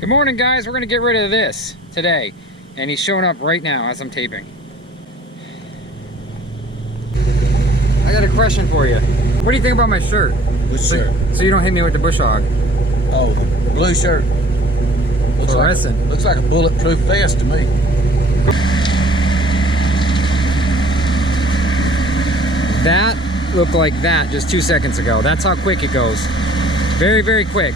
Good morning, guys. We're gonna get rid of this today, and he's showing up right now as I'm taping. I got a question for you. What do you think about my shirt? Which shirt? So you don't hit me with the bush hog. Oh, the blue shirt. Looks like a bulletproof vest to me. That looked like that just 2 seconds ago. That's how quick it goes. Very, very quick.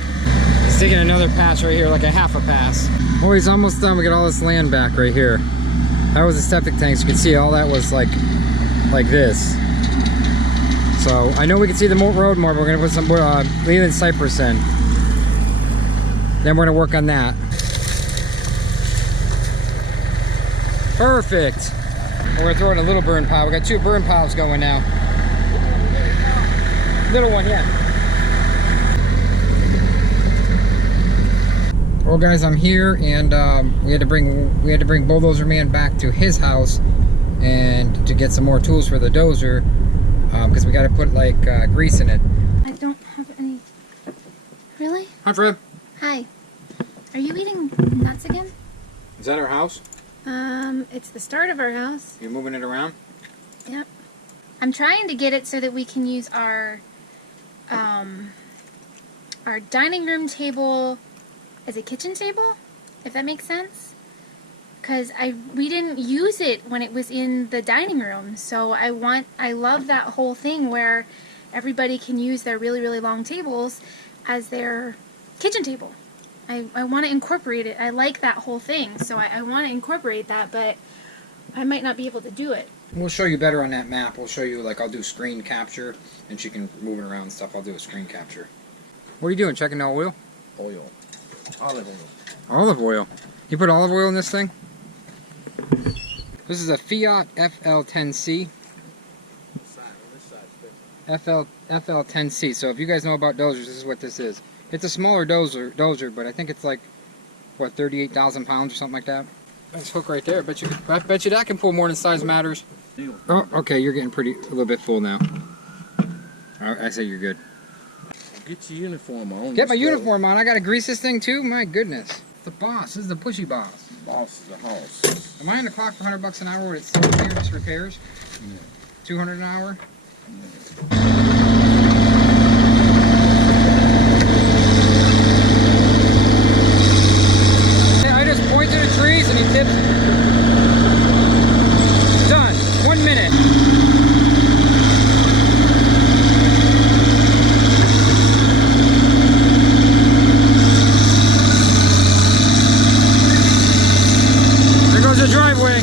He's taking another pass right here, like a half a pass. Oh, he's almost done. We got all this land back right here. That was the septic tanks. You can see all that was like this. So I know we can see the road more, but we're gonna put some Leland cypress in. Then we're gonna work on that. Perfect. We're gonna throw in a little burn pile. We got 2 burn piles going now. Little one, yeah. Well, guys, I'm here, and we had to bring Bulldozer Man back to his house, and to get some more tools for the dozer, because we got to put like grease in it. I don't have any. Really? Hi, Fred. Hi. Are you eating nuts again? Is that our house? It's the start of our house. You're moving it around? Yep. I'm trying to get it so that we can use our dining room table as a kitchen table, if that makes sense. Because we didn't use it when it was in the dining room, so I love that whole thing where everybody can use their really, really long tables as their kitchen table. I want to incorporate it. I like that whole thing, so I want to incorporate that, but I might not be able to do it. We'll show you better on that map. We'll show you, like, I'll do screen capture, and she can move it around and stuff. I'll do a screen capture. What are you doing? Checking the oil? Oil. Olive oil. Olive oil. You put olive oil in this thing? This is a Fiat FL10C. FL10C. So if you guys know about dozers, this is what this is. It's a smaller dozer, but I think it's like, what, 38,000 pounds or something like that. Nice hook right there. I bet you that can pull more than size matters. Oh, okay, you're getting a little bit full now. I say you're good. Get your uniform on. Get my uniform on. I gotta grease this thing too. My goodness. The boss. This is the pushy boss. Boss is a hoss. Am I on the clock for 100 bucks an hour when it's still here, just repairs? Yeah. 200 an hour? Yeah. I just point to the trees and he tips it. Done. 1 minute. There goes the driveway.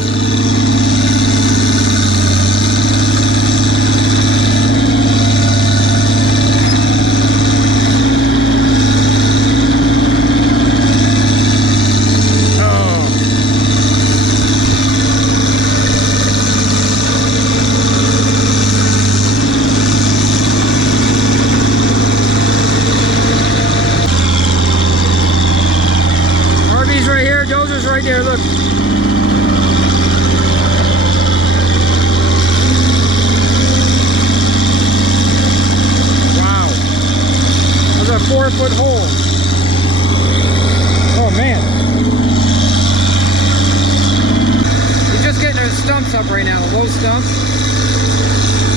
Right there, look. Wow. That's a 4-foot hole. Oh man. We're just getting the stumps up right now, the low stumps.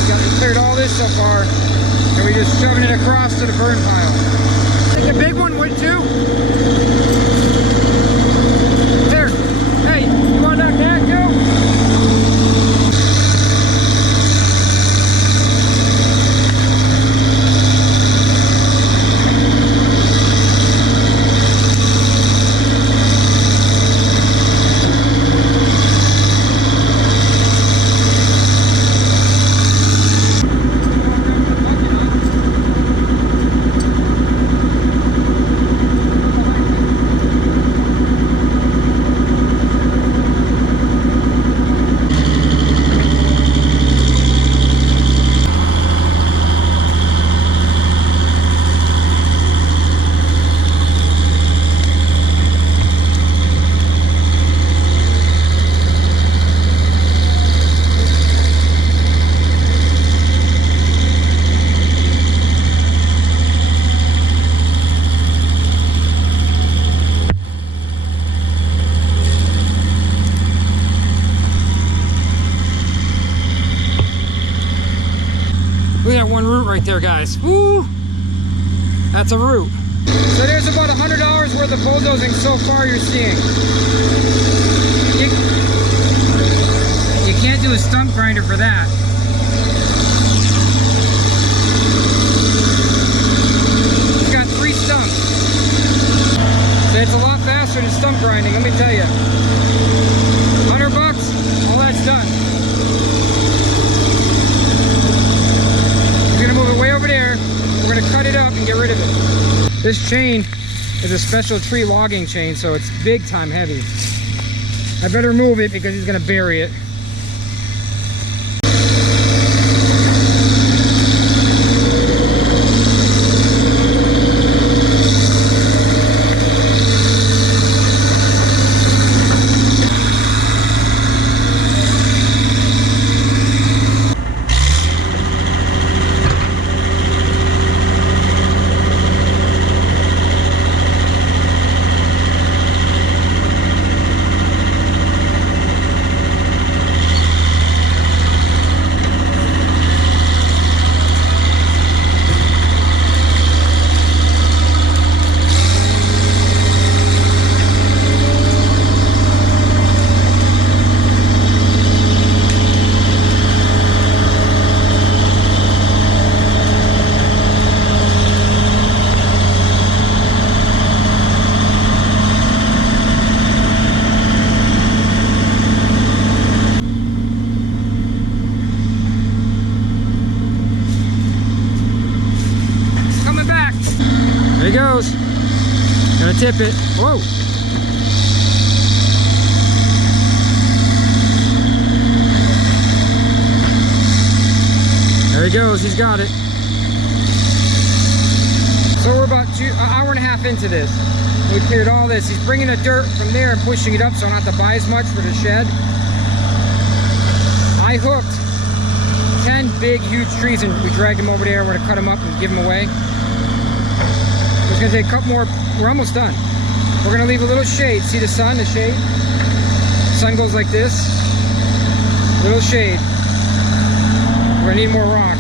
We cleared all this so far, and we're just shoving it across to the burn pile. I think the big one would too. Hey, you want that cat too? right there, guys. Woo! That's a root. So there's about $100 worth of bulldozing so far you're seeing. You can't do a stump grinder for that. It's got 3 stumps. So it's a lot faster than stump grinding, let me tell you. $100, all that's done. We're gonna move it way over there. We're gonna cut it up and get rid of it. This chain is a special tree logging chain, so it's big time heavy. I better move it because he's gonna bury it. There he goes. Gonna tip it. Whoa. There he goes. He's got it. So we're about an hour and a half into this. We cleared all this. He's bringing the dirt from there and pushing it up so I don't have to buy as much for the shed. I hooked 10 big, huge trees and we dragged them over there. We're gonna cut them up and give them away. It's gonna take a couple more. We're almost done. We're gonna leave a little shade. See the sun, the shade? The sun goes like this. Little shade. We're gonna need more rock.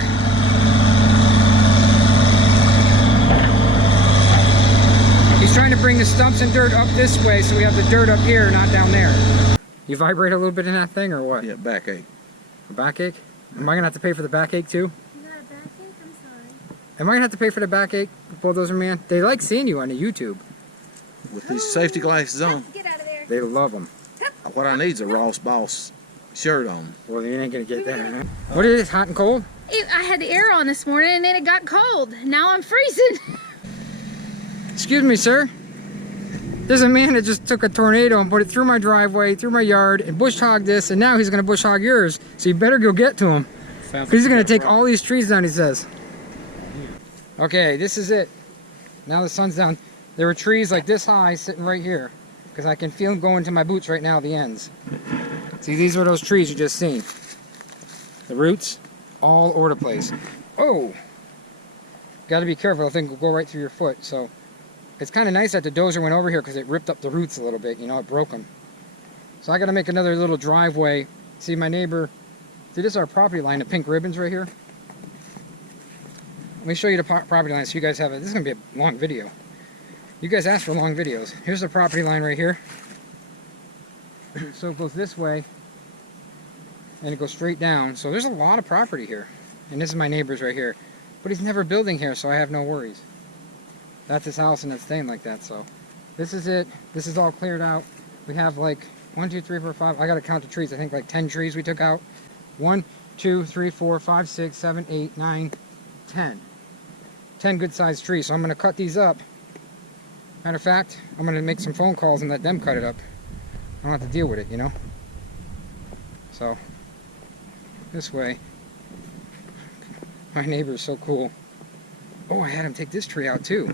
He's trying to bring the stumps and dirt up this way so we have the dirt up here, not down there. You vibrate a little bit in that thing or what? Yeah, backache. A backache? Am I gonna have to pay for the backache too? You got a backache? I'm sorry. Am I gonna have to pay for the backache, Bulldozer Man? They like seeing you on the YouTube. With these safety glasses on, Get out of there. They love them. what I need is a Ross Boss shirt on. Well, you ain't gonna get that. Huh? What is it? Hot and cold? I had the air on this morning and then it got cold. Now I'm freezing. Excuse me, sir. There's a man that just took a tornado and put it through my driveway, through my yard, and bush hogged this, and now he's gonna bush hog yours. So you better go get to him. Because he's gonna take all these trees down, he says. Okay, this is it. Now the sun's down. There were trees like this high sitting right here. Because I can feel them going to my boots right now, the ends. See, these are those trees you just seen. The roots, all over the place. Oh! Gotta be careful, I think it'll go right through your foot. So, it's kind of nice that the dozer went over here because it ripped up the roots a little bit, you know, it broke them. So I gotta make another little driveway. See, my neighbor, see, this is our property line, the pink ribbons right here. Let me show you the property line so you guys have it. This is gonna be a long video. You guys asked for long videos. Here's the property line right here. So it goes this way, and it goes straight down. So there's a lot of property here. And this is my neighbor's right here. But he's never building here, so I have no worries. That's his house, and it's staying like that. So this is it. This is all cleared out. We have like 1, 2, 3, 4, 5. I gotta count the trees. I think like 10 trees we took out. 1, 2, 3, 4, 5, 6, 7, 8, 9, 10. 10 good-sized trees. So I'm gonna cut these up. Matter of fact, I'm gonna make some phone calls and let them cut it up. I don't have to deal with it, you know? So, this way. My neighbor is so cool. Oh, I had him take this tree out too.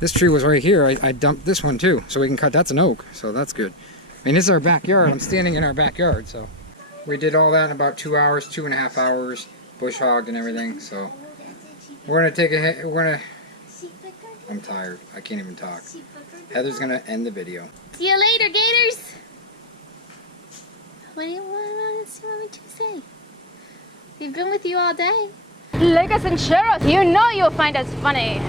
This tree was right here. I dumped this one too, so we can cut. That's an oak, so that's good. I mean, this is our backyard. I'm standing in our backyard, so. We did all that in about 2 hours, 2.5 hours, bush hogged and everything, so. We're gonna take a, I'm tired. I can't even talk. Heather's gonna end the video. See you later, Gators. What do you want to say? We've been with you all day. Like us and share us. You know you'll find us funny.